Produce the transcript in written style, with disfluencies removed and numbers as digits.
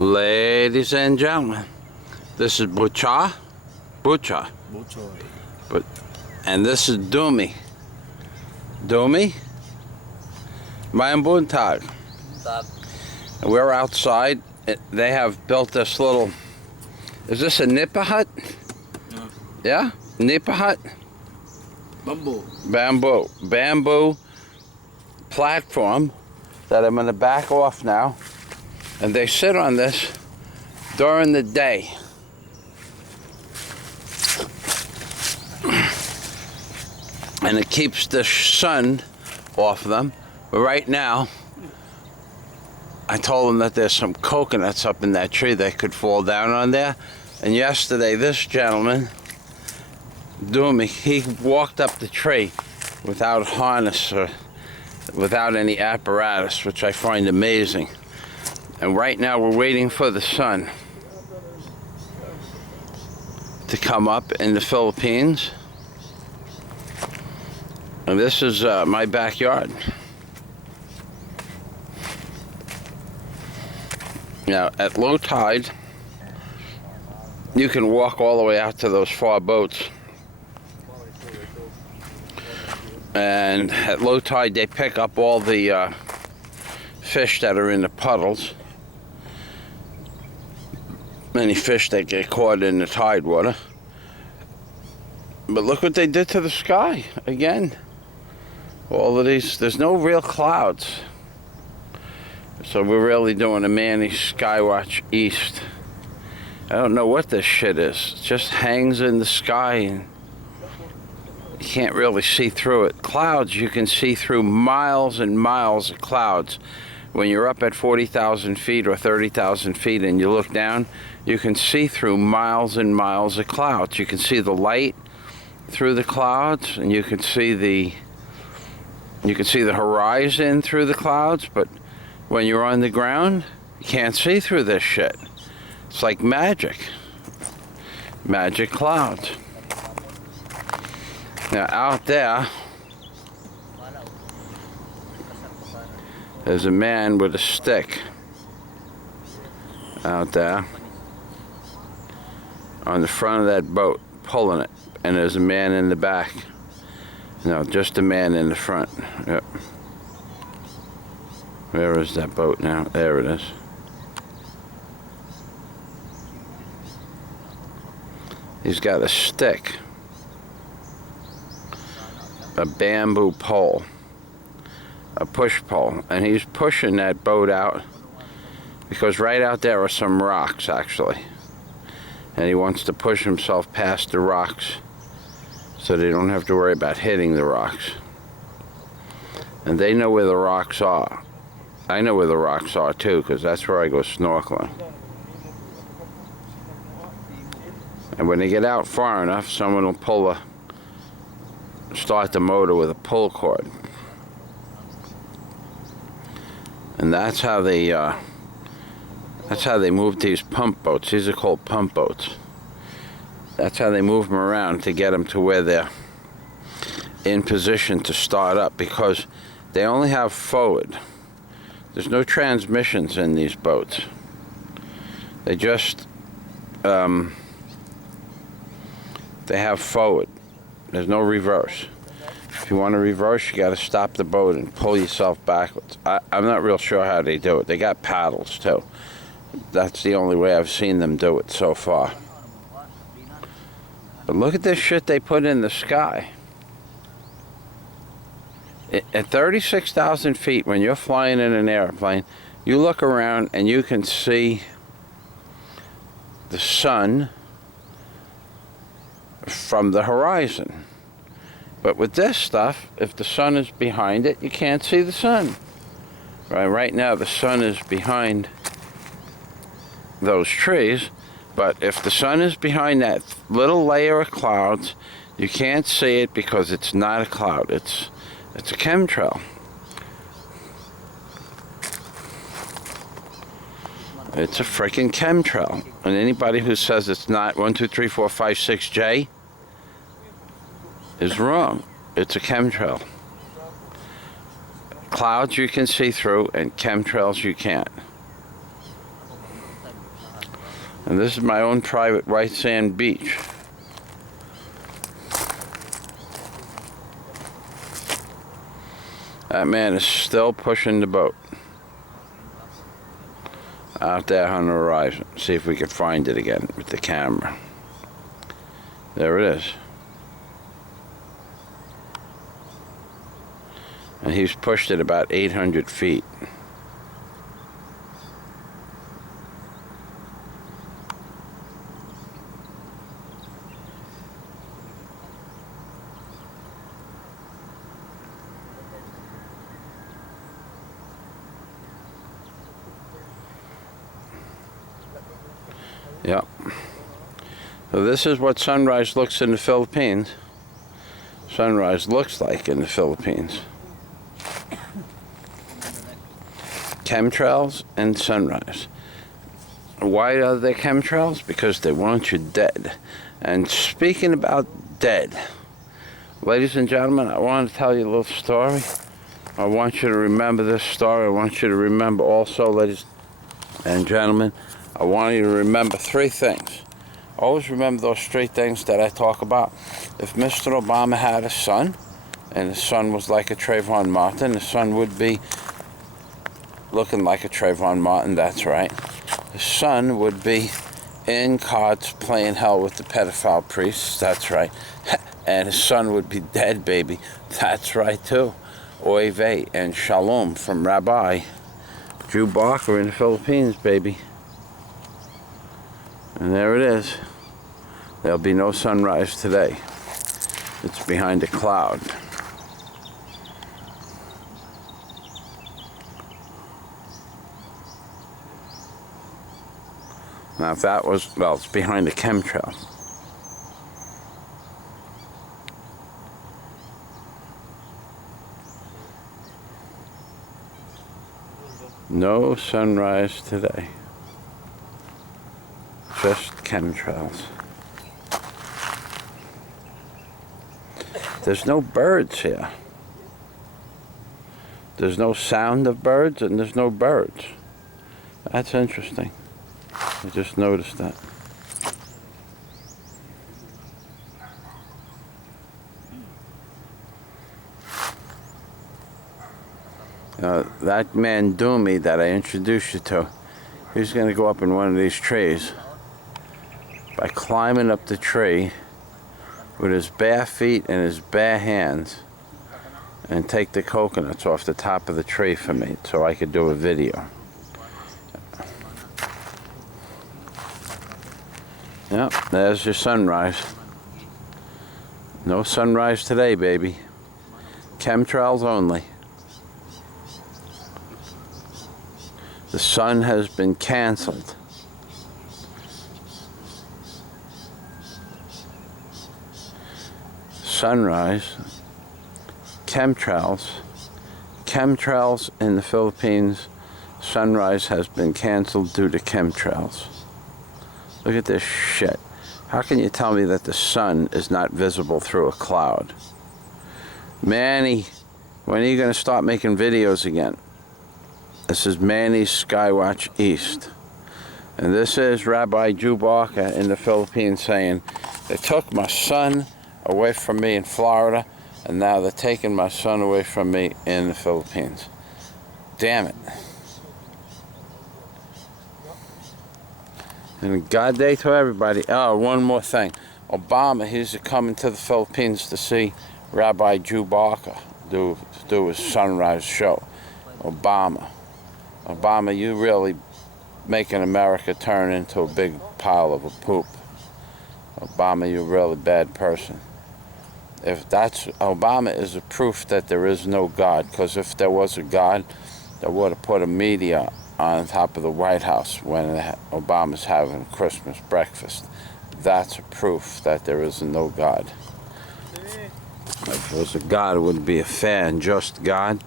Ladies and gentlemen, this is Bucha, but and this is Dumi. Mein Buntag. We're outside. They have built this little. Is this a nipa hut? Yeah, nipa hut. Bamboo platform that I'm going to back off now. And they sit on this during the day. And it keeps the sun off them. But right now, I told them that there's some coconuts up in that tree that could fall down on there. And yesterday, this gentleman, Dumi, he walked up the tree without harness or without any apparatus, which I find amazing. And right now we're waiting for the sun to come up in the Philippines. And this is my backyard. Now, at low tide, you can walk all the way out to those far boats. And at low tide, they pick up all the fish that are in the puddles. Many fish that get caught in the tide water. But look what they did to the sky again. All of these, there's no real clouds. So we're really doing a MANNY SKYWATCH East. I don't know what this shit is. It just hangs in the sky and you can't really see through it. Clouds, you can see through miles and miles of clouds. When you're up at 40,000 feet or 30,000 feet and you look down, you can see through miles and miles of clouds. You can see the light through the clouds, and you can see the horizon through the clouds, but when you're on the ground, you can't see through this shit. It's like magic. Magic clouds. Now out there, there's a man with a stick out there on the front of that boat, pulling it. And there's a man in the back. No, just a man in the front. Yep. Where is that boat now? There it is. He's got a stick. A bamboo pole. A push pole. And he's pushing that boat out because right out there are some rocks, actually. And he wants to push himself past the rocks so they don't have to worry about hitting the rocks. And they know where the rocks are. I know where the rocks are too, because that's where I go snorkeling. And when they get out far enough, someone will start the motor with a pull cord. And that's how they move these pump boats. These are called pump boats. That's how they move them around to get them to where they're in position to start up, because they only have forward. There's no transmissions in these boats. They just, they have forward. There's no reverse. If you want to reverse, you got to stop the boat and pull yourself backwards. I'm not real sure how they do it. They got paddles too. That's the only way I've seen them do it so far. But look at this shit they put in the sky. At 36,000 feet, when you're flying in an airplane, you look around and you can see the sun from the horizon. But with this stuff, if the sun is behind it, you can't see the sun. Right now, the sun is behind those trees, but if the sun is behind that little layer of clouds, you can't see it because it's not a cloud. It's a chemtrail. It's a freaking chemtrail. And anybody who says it's not 1, 2, 3, 4, 5, 6J is wrong. It's a chemtrail. Clouds you can see through, and chemtrails you can't. And this is my own private white sand beach. That man is still pushing the boat out there on the horizon. See if we can find it again with the camera. There it is. And he's pushed it about 800 feet. Yep. So this is what sunrise looks in the Philippines. Sunrise looks like in the Philippines. Chemtrails and sunrise. Why are they chemtrails? Because they want you dead. And speaking about dead, ladies and gentlemen, I want to tell you a little story. I want you to remember this story. I want you to remember also, ladies and gentlemen, I want you to remember 3 things. Always remember those 3 things that I talk about. If Mr. Obama had a son, and his son was like a Trayvon Martin, his son would be looking like a Trayvon Martin, that's right. His son would be in cards playing hell with the pedophile priests, that's right. And his son would be dead, baby. That's right, too. Oy vey and shalom from Rabbi Drew Barker in the Philippines, baby. And there it is. There'll be no sunrise today. It's behind a cloud. Now if that was, well, it's behind a chemtrail. No sunrise today. Just chemtrails. There's no birds here. There's no sound of birds and there's no birds. That's interesting. I just noticed that. That man Doomy that I introduced you to, he's going to go up in one of these trees by climbing up the tree with his bare feet and his bare hands and take the coconuts off the top of the tree for me so I could do a video. Yep, there's your sunrise. No sunrise today, baby. Chemtrails only. The sun has been canceled. Sunrise, chemtrails in the Philippines. Sunrise has been canceled due to chemtrails. Look at this shit. How can you tell me that the sun is not visible through a cloud? Manny, when are you going to start making videos again? This is Manny Skywatch East. And this is Rabbi Drew Barker in the Philippines saying, they took my son away from me in Florida, and now they're taking my son away from me in the Philippines. Damn it. And God day to everybody. Oh, one more thing. Obama, he's coming to the Philippines to see Rabbi Drew Barker do his sunrise show. Obama, you really making America turn into a big pile of a poop. Obama, you're a really bad person. If that's, Obama is a proof that there is no God, because if there was a God, they would have put a media on top of the White House when Obama's having Christmas breakfast. That's a proof that there is no God. If there was a God, it wouldn't be a fair and just God.